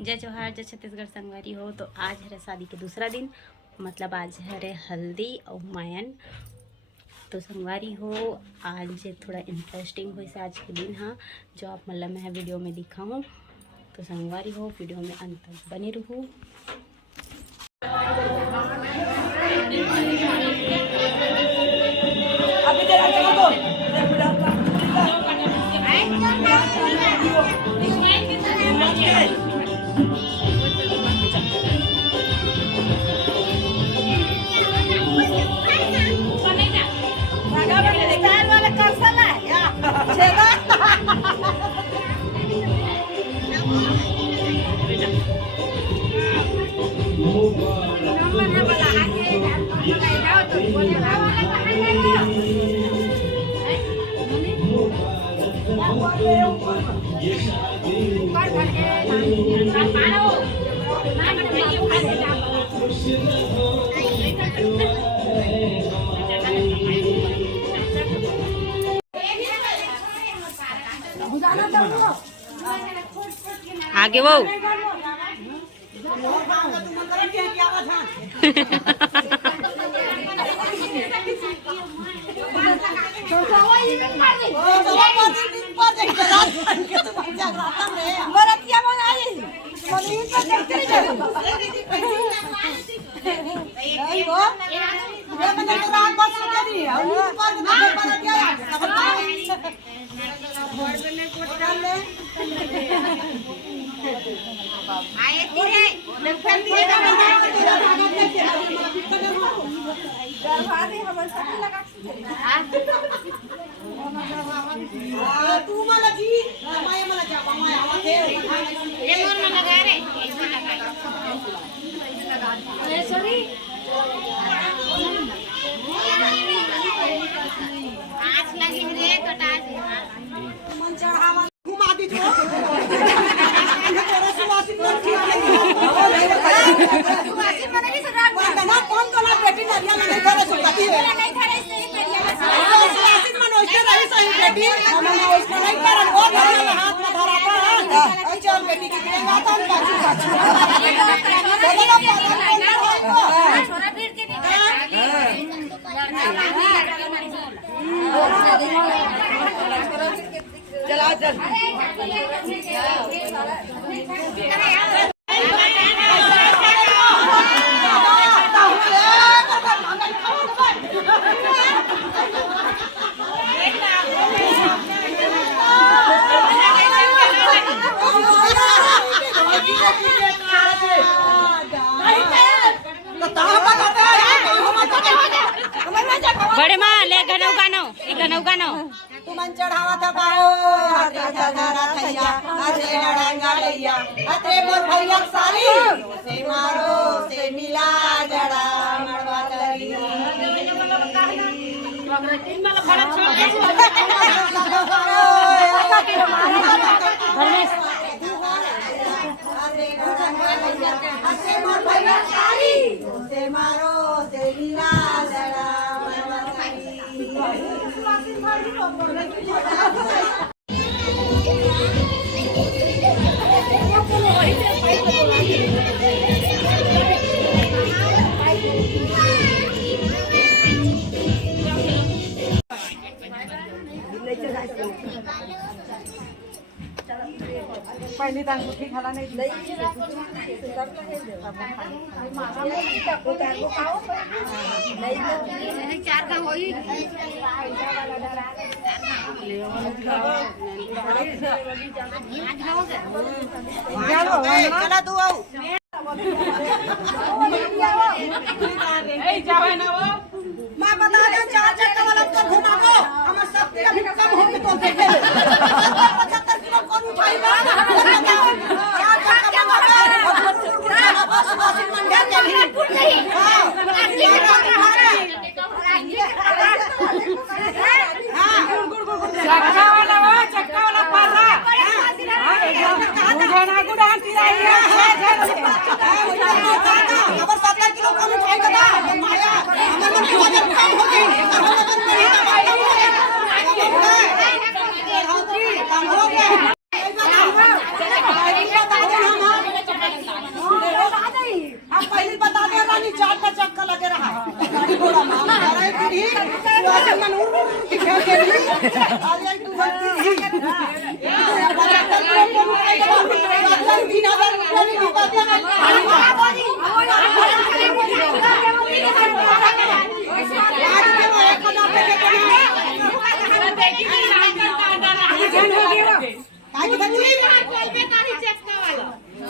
जय जोहार, जय छत्तीसगढ़ संगवारी हो। तो आज है शादी के दूसरा दिन, मतलब आज है हल्दी और मायन। तो संगवारी हो, आज थोड़ा इंटरेस्टिंग हुई से आज के दिन हाँ, जो आप मतलब मैं वीडियो में दिखाऊँ। तो संगवारी हो, वीडियो में अंत तक बने रहूँ। आगे वो तू मला जी माया मला जा माया आवाज ये मन में लगा रे ऐसे लगा अरे सॉरी आज लगी रे कटा दे मन चढ़ावा घुमा दी जो तेरा सुवासी मन ठीक सुवासी मन की सदा ना कौन कोला बेटी नरिया में नहीं करे सुवासी है नहीं करे सही करिया सुवासी मन होते रही सही बेटी हम उसको नहीं करन और नरिया हाथ में धराता है ऐ चल बेटी की देंगा तो काची काची छोरा भीड़ के चला चल बड़े माँ ले गनौ गानो एक गनौ गानो तू मन चढ़ावा था बाओ हाथे धरा थैया हाथे लड़ांगा लैया हाथे मोर भैया सारी से मारो से मिला जड़ा मड़वा तरी तीन वाला बड़ा छोड़ दे हाथे मोर भैया सारी से मारो से मिला जड़ा पहली तान मुठी खाला नहीं चार का होई चला तू आओ मैं बता दे चार चक्का वाला तो घुमा को हम सब अभी कम हो के तो देखे 75 किलो कौन उठाएगा चार चक्का वाला बस बस मन गया नहीं फुट नहीं हां चक्का वाला पाला मुझे ना गुड़ा तिराइया अगर 70 किलो कम उठाएगा ना माया हमर मन की वजन कम हो गई कम हो गया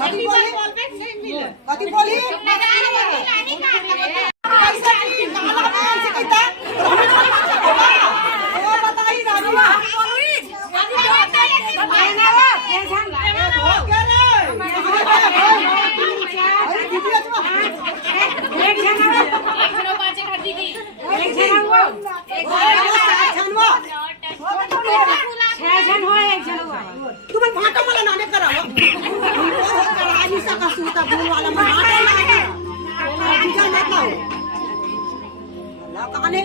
कति बोली तुम्हें भाटा मला नाने करावं आजी सका सूता बोल वाला मैं भाटा नाने तुझा मत लाओ अल्लाह काने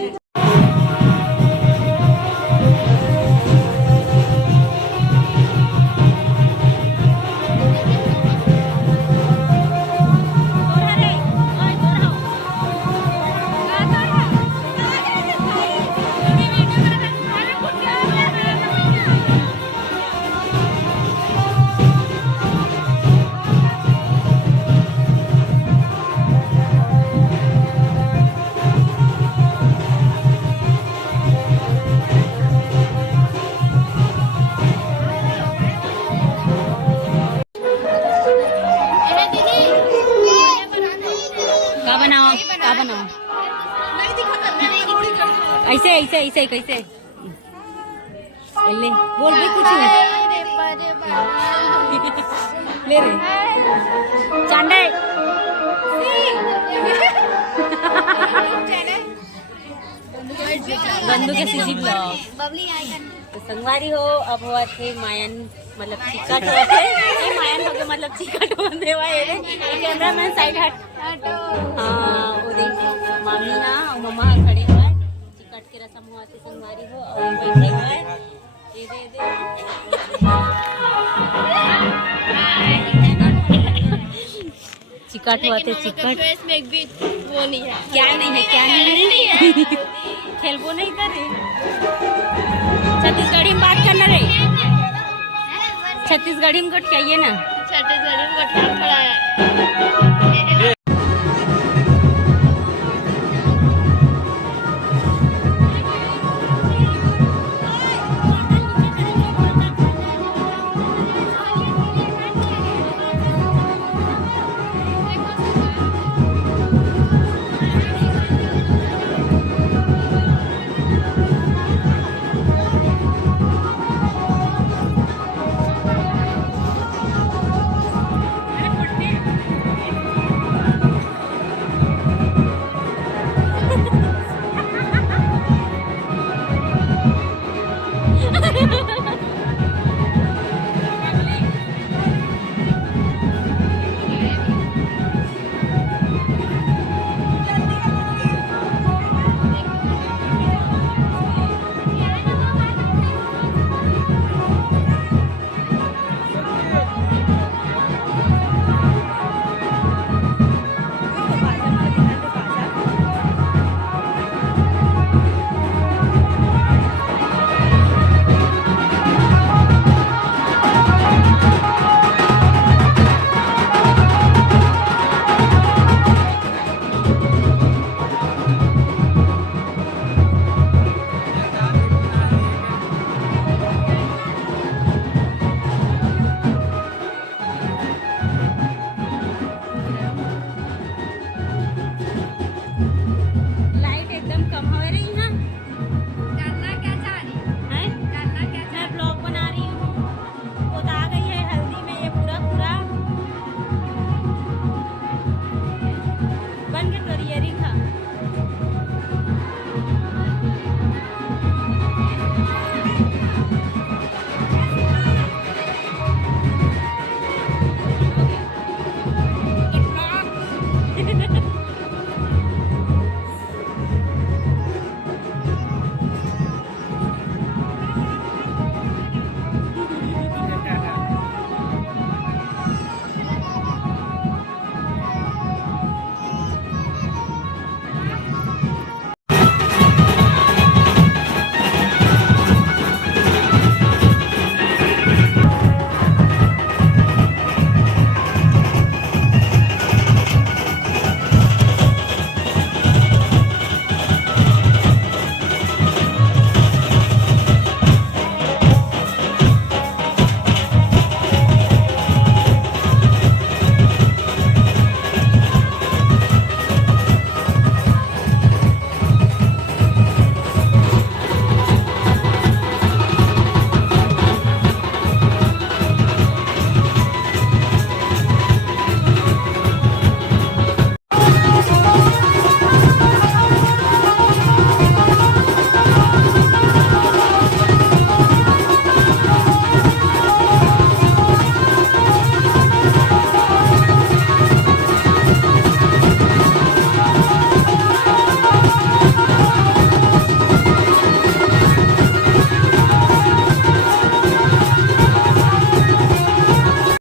का बनाओ ऐसे ऐसे ऐसे कैसे ले बोल भी कुछ ले रे चांडे बंधु के सीधी ब्लॉग तो संगवारी हो अब हुआ थे मायन मतलब चिकट हुआ थे मायन हो गए मतलब चिकट हो देवा ये कैमरा मैन साइड हट हाँ उदी मामी ना और मम्मा खड़े हुए चिकट के रसम हुआ थे संगवारी हो और बैठे हुए ये दे चिकट हुआ थे चिकट वो नहीं है क्या नहीं है क्या नहीं है खेल वो नहीं करे छत्तीसगढ़ी में बात करना रे छत्तीसगढ़ी में कट चाहिए ना छत्तीसगढ़ी में कट पड़ा है